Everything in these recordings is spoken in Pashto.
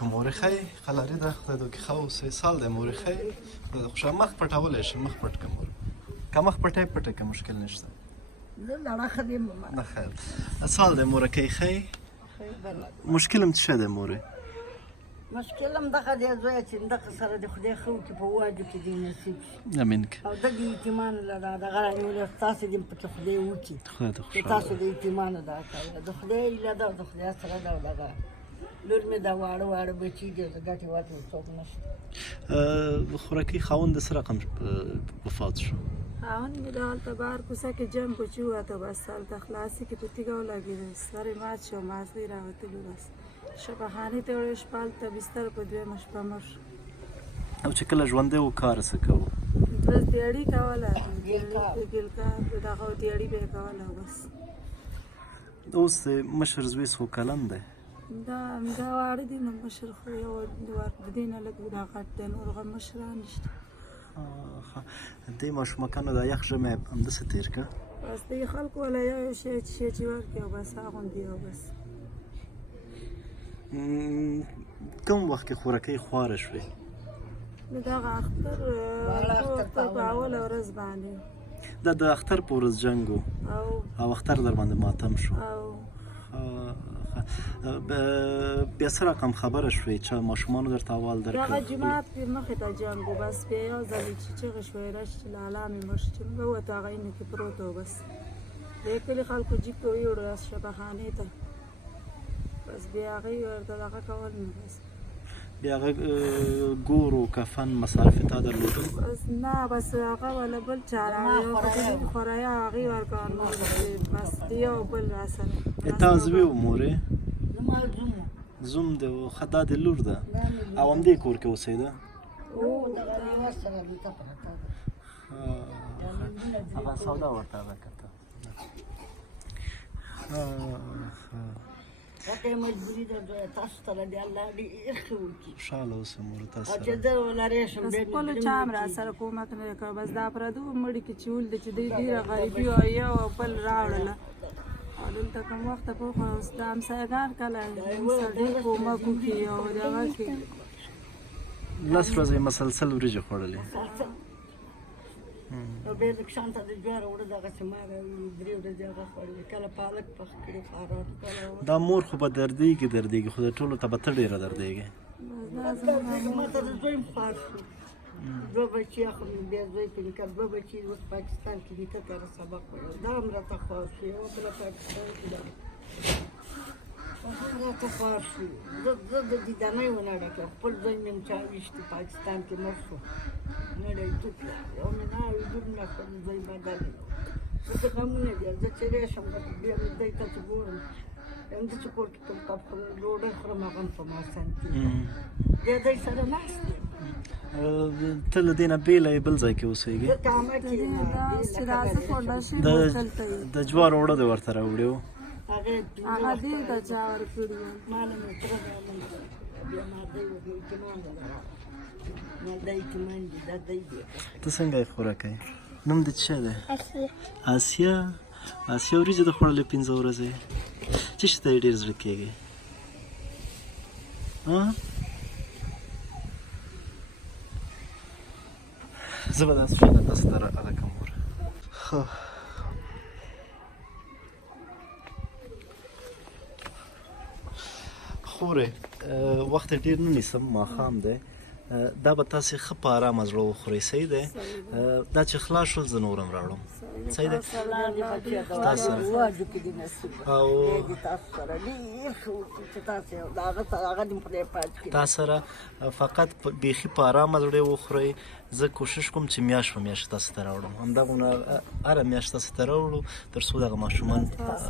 که مورخی قلاري ده خدای دو کې ښه اوسې سال دی مورخی خو شا مخ پټولی شي مخ پټ که مور که مخ پټی پټی که مشکل نشته زه لړه ښه دیم نه خیر سال دی مورکۍ ښی مشکل هم څه شی دی مورې مشکل هم دغه دی زویه چې دغه سره د خدای ښه وکړي په واجب کې دې نصیب شي امین که او دغه ایتمان لره دغه رانیولې ستاسې دې پکې خدای وکړي خدای ته چې خوشحاله تاسو د ایتمان ادا کوئ د خدای هیله ده او د خدای سره ده او دغه لور مې دا واړه واړه بچي دي د ګټې واټې څوک نشته خوراکي خاوند د څه رقم وفات شو خاوند مې د هلته بهر کوڅه کې جنګ کوچي ووته بس هلته خلاصي کې په تیږه ولګېده سر یې مات شو ماغزه یې راوتلي بس شفاخانې ته وړې شپه هلته بستر په دویمه شپه مړ شو او چې کله ژوندی و کار څه کوو بس دیاړي کوله ګلکار دغه دیاړي به یې کوله بس اوس د مشر زوی څو کلن دی دا واړه دي نو مشر خو یو د دې نه لږ دا غټ دی نور هغه مشران نشته دې ماشومکانو دا یخ ژمی همداسې تېر که بس دې خلکو وله یو شی چې ورکړي او بس هغوندې او بس کوم وخت کې خوراکۍ خواره شوې د دغه اختر په اوله ورځ باندې دا د اختر په ورځ جنګ و او اختر در باندې ماتم شو او بیا څه رقم خبره شوې چې ماشومانو درته اول دغه درکړه جومات کې مخې ته جنګ و بس بیا یو ځل چې چغې شوې رش چې لالا مې مړ شو چې موږ ووتو هغه اینه کې پروت و بس دې کلي خلکو جیب ته ویوړو شفاخانې ته بس بیا هغوی ورته دغه کول نو بس بیا هغه ګور و کفن مصارف تا درلودل بس نه بس هغه ولا بل چاره خوریا هغې ورکول نو بس یو بل راسره تا زوی و مورې زما زوم زوم د ښه دا د لور ده او همدې کور کې اوسېده دغه یوه سره دلته پرته ده هغه سودا ورته هغه کته راته مجبوري ده زویه تاسو سره دې الله ډېر ښه وکړي خوشحاله اوسه مورې تا او سره چې زه ولرې شم بس خپلو چا هم را سره کومک نه دی کړی بس دا پردو مړي کې چې ولده چې دوی ډېره غریبي او یو او بل راوړله او دلته کوم وخته پوخه اوس د همسایګان کله سره ډېر کومک وکړي او دغه کې لس ورځې مسلسل وریجې خوړلې او بیا د کشان ته د جوار وړه دغسې ما درې ورځې هغه خوړلې کله پالک پخ کړي خارات کله دا مور خو به دردېږي خو د ټولو ته به ته ډېره دردېږي ما ته د زویم خوار شو دوه بچي خو مې بیا زوی په نکاح دوه بچي اوس پاکستان کې نیکه کاره سبق وایي دا هم راته خوار شو یوه بله پاکستان کې ده راته خوار شو زه د دیدنۍ ونه ډکه خپل زوی مې هم چا ویشتي پاکستان کې مړ شو نړۍ توت یو مې نه ویډور نه خپل زوی بدل زه غمونه دي زه چې راشم بیا مې دی ته چې ګورم همدا چې کور کې کوم کپ ډوډۍ خورم هغه هم په ماسان کې بیا دی سره ناست یم ته له دې نه بېله یې بل ځای کې اوسېږې زه کامه کې یم چې راځه فونډه شي د جوار اوړه دې ورته راوړي وو هغه دې ته چا ورکړي وو ماله مې تره بیا ما دی وکړي ایتمان لره ما دا ایتمان دي دا دی دی ته څنګه یې خوراکۍ نوم دې څه دی آسیا وریجې د خوړلې 15 ورځې څه شي ته یې ډېر زړه کېږي زه به داسې شانه تاسو ته هغه کوم خورې وخت ډېر نه نیسم ماښام دی دا به تاسې ښه په ارامه زړه وخورئ صحیح دی دا چې خلاص شول زه نور هم راوړم صحیح دی تاسو سره او تا سره فقط بیخي په ارامه زړه وخورئ زه کوشش کوم چې میاشت په میاشت تاسو ته راوړم همدغونه هره میاشت تاسو ته راوړو تر څو دغه ماشومان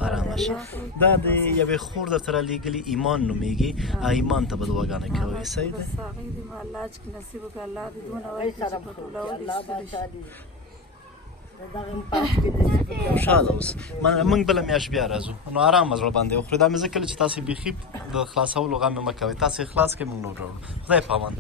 ارامه شي دا د یوې خور درته رالیږلي ایمان نومیږي ایمان ته به دعاګانې کوئ صحیح دی خوشحاله اوس موږ بله میاشت بیا راځو نو ارامه زړه باندې وخورئ دا مې ځکه چې تاسې بیخي د خلاصولو غم مې مه کوئ تاسې خلاص کړئ موږ نور راوړو خدای په امان